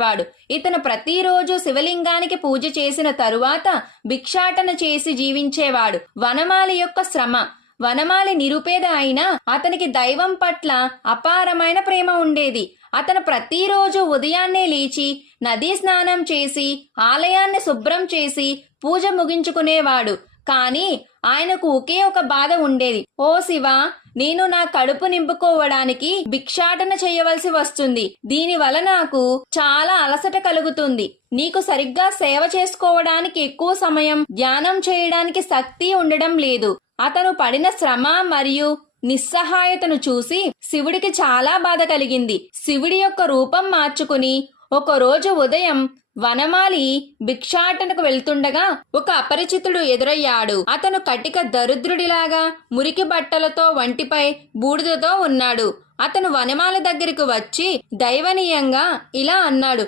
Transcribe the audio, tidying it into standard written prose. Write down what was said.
వాడు. ఇతను ప్రతిరోజు శివలింగానికి పూజ చేసిన తరువాత భిక్షాటన చేసి జీవించేవాడు. వనమాలి యొక్క శ్రమ. వనమాలి నిరుపేద అయినా అతనికి దైవం పట్ల అపారమైన ప్రేమ ఉండేది. అతను ప్రతిరోజు ఉదయాన్నే లేచి నదీ స్నానం చేసి ఆలయాన్ని శుభ్రం చేసి పూజ ముగించుకునేవాడు. కానీ ఆయనకు ఒకే ఒక బాధ ఉండేది. ఓ శివ, నేను నా కడుపు నింపుకోవడానికి భిక్షాటన చేయవలసి వస్తుంది. దీనివల్ల నాకు చాలా అలసట కలుగుతుంది. నీకు సరిగ్గా సేవ చేసుకోవడానికి ఎక్కువ సమయం, ధ్యానం చేయడానికి శక్తి ఉండడం లేదు. అతను పడిన శ్రమ మరియు నిస్సహాయతను చూసి శివుడికి చాలా బాధ కలిగింది. శివుడి యొక్క రూపం మార్చుకుని ఒకరోజు ఉదయం వనమాలి భిక్షాటనకు వెళ్తుండగా ఒక అపరిచితుడు ఎదురయ్యాడు. అతను కటిక దరిద్రుడిలాగా మురికి బట్టలతో వంటిపై బూడిదతో ఉన్నాడు. అతను వనమాలి దగ్గరికి వచ్చి దైవనీయంగా ఇలా అన్నాడు,